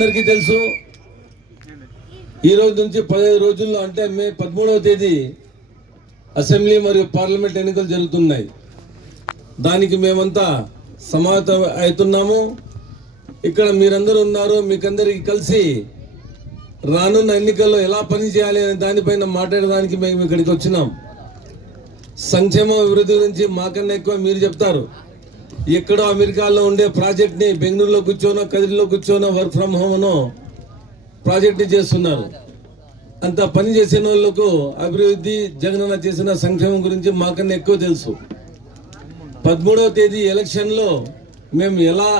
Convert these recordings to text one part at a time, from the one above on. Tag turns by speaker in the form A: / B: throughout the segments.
A: అందరికీ తెలుసు. ఈ రోజు నుంచి పదహైదు రోజుల్లో అంటే మే పదమూడవ తేదీ అసెంబ్లీ మరియు పార్లమెంట్ ఎన్నికలు జరుగుతున్నాయి. దానికి మేమంతా సమావేతం అవుతున్నాము. ఇక్కడ మీరందరూ ఉన్నారు మీకందరికి కలిసి రానున్న ఎన్నికల్లో ఎలా పని చేయాలి అనే దానిపైన మాట్లాడడానికి మేము ఇక్కడికి వచ్చినాం. సంక్షేమ అభివృద్ధి గురించి మాకన్నా ఎక్కువ మీరు చెప్తారు. ఎక్కడో అమెరికాలో ఉండే ప్రాజెక్ట్ని బెంగళూరులో కూర్చోనో కదిరిలో కూర్చోనో వర్క్ ఫ్రమ్ హోమ్ అనో ప్రాజెక్ట్ని చేస్తున్నారు. అంత పని చేసిన వాళ్ళకు అభివృద్ధి జగనన్న చేసిన సంక్షేమం గురించి మాకన్నా ఎక్కువ తెలుసు. పదమూడవ తేదీ ఎలక్షన్లో మేము ఎలా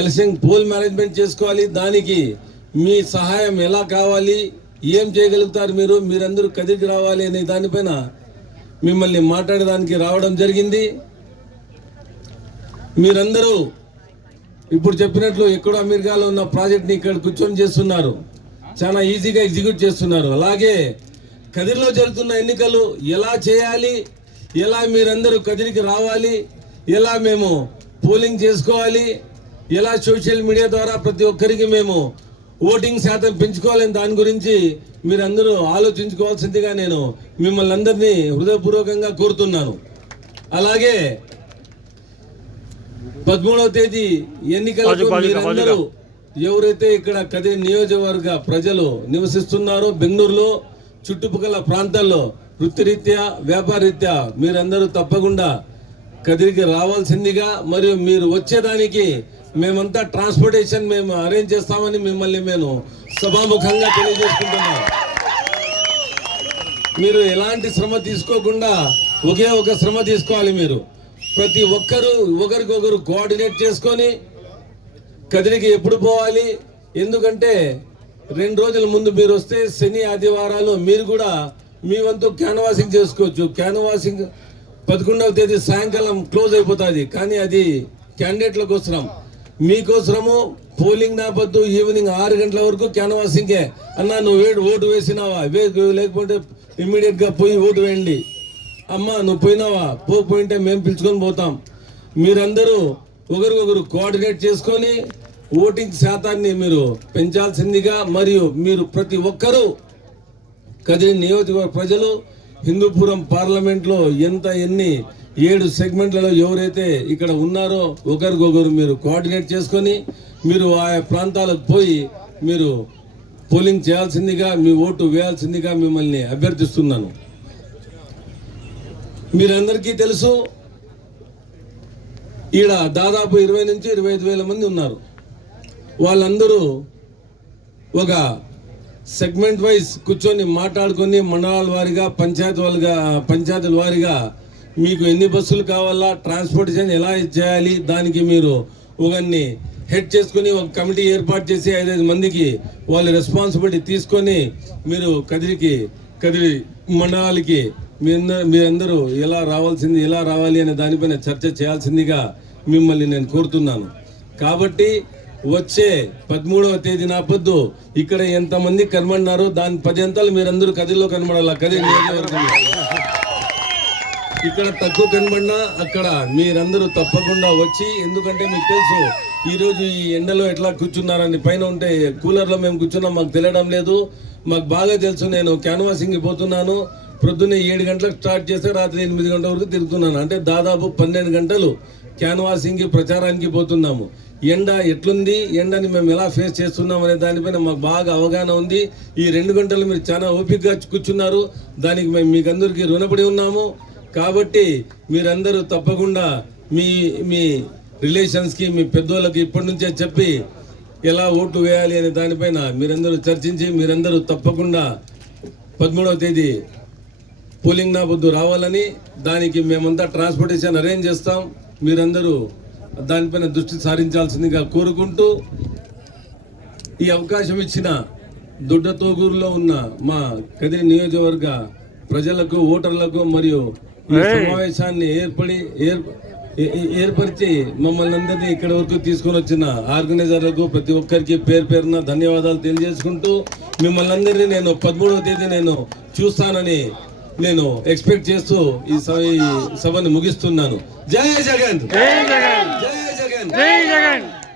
A: ఎలక్షన్ పోల్ మేనేజ్మెంట్ చేసుకోవాలి దానికి మీ సహాయం ఎలా కావాలి ఏం చేయగలుగుతారు మీరు మీరందరూ కదిరికి రావాలి అనే దానిపైన మిమ్మల్ని మాట్లాడడానికి రావడం జరిగింది. మీరందరూ ఇప్పుడు చెప్పినట్లు ఎక్కడో అమెరికాలో ఉన్న ప్రాజెక్ట్ని ఇక్కడ కూర్చొని చేస్తున్నారు. చాలా ఈజీగా ఎగ్జిక్యూట్ చేస్తున్నారు. అలాగే కదిరిలో జరుగుతున్న ఎన్నికలు ఎలా చేయాలి? ఎలా మీరందరూ కదిరికి రావాలి? ఎలా మేము పోలింగ్ చేసుకోవాలి? ఎలా సోషల్ మీడియా ద్వారా ప్రతి ఒక్కరికి మేము ఓటింగ్ శాతం పెంచుకోవాలని దాని గురించి మీరందరూ ఆలోచించుకోవాల్సిందిగా నేను మిమ్మల్ని అందరినీ హృదయపూర్వకంగా కోరుతున్నాను. అలాగే పదమూడవ తేదీ ఎన్నికలకు మీరందరూ ఎవరైతే ఇక్కడ కదిరి నియోజకవర్గ ప్రజలు నివసిస్తున్నారో బెంగళూరులో చుట్టుపక్కల ప్రాంతాల్లో వృత్తిరీత్యా వ్యాపారరీత్యా మీరందరూ తప్పకుండా కదిరికి రావాల్సిందిగా మరియు మీరు వచ్చేదానికి మేమంతా ట్రాన్స్పోర్టేషన్ మేము అరేంజ్ చేస్తామని మిమ్మల్ని మేము సభాముఖంగా తెలియజేసుకుంటున్నాం. మీరు ఎలాంటి శ్రమ తీసుకోకుండా ఒకే ఒక శ్రమ తీసుకోవాలి మీరు. ప్రతి ఒక్కరూ ఒకరికొకరు కోఆర్డినేట్ చేసుకొని కదిరికి ఎప్పుడు పోవాలి? ఎందుకంటే రెండు రోజుల ముందు మీరు వస్తే శని ఆదివారాలు మీరు కూడా మీ వంతు క్యాన్వాసింగ్ చేసుకోవచ్చు. క్యాన్వాసింగ్ పదకొండవ తేదీ సాయంకాలం క్లోజ్ అయిపోతుంది. కానీ అది క్యాండిడేట్ల కోసరం మీకోసరము పోలింగ్ నాపద్దు ఈవినింగ్ ఆరు గంటల వరకు క్యాన్వాసింగే. అన్నా నువ్వు వేడు ఓటు వేసినావా? వే లేకపోతే ఇమ్మీడియట్గా పోయి ఓటు వేయండి. అమ్మ నువ్వు పోయినావా? పోకపోయింటే మేము పిలుచుకొని పోతాం. మీరందరూ ఒకరికొకరు కోఆర్డినేట్ చేసుకొని ఓటింగ్ శాతాన్ని మీరు పెంచాల్సిందిగా మరియు మీరు ప్రతి ఒక్కరూ కదిరి నియోజకవర్గ ప్రజలు హిందూపురం పార్లమెంట్లో ఎంత ఎన్ని ఏడు సెగ్మెంట్లలో ఎవరైతే ఇక్కడ ఉన్నారో ఒకరికొకరు మీరు కోఆర్డినేట్ చేసుకొని మీరు ఆయా ప్రాంతాలకు పోయి మీరు పోలింగ్ చేయాల్సిందిగా మీ ఓటు వేయాల్సిందిగా మిమ్మల్ని అభ్యర్థిస్తున్నాను. మీరందరికీ తెలుసు ఈడ దాదాపు ఇరవై నుంచి ఇరవై ఐదు వేల మంది ఉన్నారు. వాళ్ళందరూ ఒక సెగ్మెంట్ వైజ్ కూర్చొని మాట్లాడుకొని మండలాల వారిగా పంచాయతీ వాళ్ళుగా పంచాయతీల వారిగా మీకు ఎన్ని బస్సులు కావాలా ట్రాన్స్పోర్టేషన్ ఎలా చేయాలి దానికి మీరు ఒకరిని హెడ్ చేసుకుని ఒక కమిటీ ఏర్పాటు చేసి ఐదైదు మందికి వాళ్ళ రెస్పాన్సిబిలిటీ తీసుకొని మీరు కదిరికి కదిరి మండలాలకి మీ అందరూ మీరందరూ ఎలా రావాల్సింది ఎలా రావాలి అనే దానిపైన చర్చ చేయాల్సిందిగా మిమ్మల్ని నేను కోరుతున్నాను. కాబట్టి వచ్చే పదమూడవ తేదీ నాపొద్దు ఇక్కడ ఎంతమంది కనబడినారో దాని పది మీరందరూ కదిలో కనబడాల? కదిరి ఇక్కడ తక్కువ కనబడినా అక్కడ మీరందరూ తప్పకుండా వచ్చి ఎందుకంటే మీకు తెలుసు ఈరోజు ఈ ఎండలో ఎట్లా కూర్చున్నారని పైన ఉంటే కూలర్లో మేము కూర్చున్నాం మాకు తెలియడం లేదు. మాకు బాగా తెలుసు నేను క్యాన్వాసింగ్కి పోతున్నాను. ప్రొద్దున్నే ఏడు గంటలకు స్టార్ట్ చేస్తే రాత్రి ఎనిమిది గంటల వరకు తిరుగుతున్నాను. అంటే దాదాపు పన్నెండు గంటలు క్యాన్వాసింగ్ ప్రచారానికి పోతున్నాము. ఎండ ఎట్లుంది? ఎండని మేము ఎలా ఫేస్ చేస్తున్నాం అనే దానిపైన మాకు బాగా అవగాహన ఉంది. ఈ రెండు గంటలు మీరు చాలా ఓపికగా కూర్చున్నారు. దానికి మేము మీకు అందరికీ రుణపడి ఉన్నాము. కాబట్టి మీరందరూ తప్పకుండా మీ మీ రిలేషన్స్కి మీ పెద్దోళ్ళకి ఇప్పటి నుంచే చెప్పి ఎలా ఓటు వేయాలి అనే దానిపైన మీరందరూ చర్చించి మీరందరూ తప్పకుండా పదమూడవ తేదీ పోలింగ్ నా బుద్ధు రావాలని దానికి మేమంతా ట్రాన్స్పోర్టేషన్ అరేంజ్ చేస్తాం. మీరందరూ దానిపైన దృష్టి సారించాల్సిందిగా కోరుకుంటూ ఈ అవకాశం ఇచ్చిన దొడ్డతోగూరులో ఉన్న మా కదిరి నియోజకవర్గ ప్రజలకు ఓటర్లకు మరియు ఈ సమావేశాన్ని ఏర్పడి ఏర్పరిచి మమ్మల్ని అందరినీ ఇక్కడ వరకు తీసుకొని వచ్చిన ఆర్గనైజర్లకు ప్రతి ఒక్కరికి పేరు పేరున ధన్యవాదాలు తెలియజేసుకుంటూ మిమ్మల్ని అందరినీ నేను పదమూడవ తేదీ నేను చూస్తానని నేను ఎక్స్పెక్ట్ చేస్తూ ఈ సభ ఈ సభను ముగిస్తున్నాను. జై జగన్!
B: జై జగన్!
A: జై జగన్!
B: జై జగన్!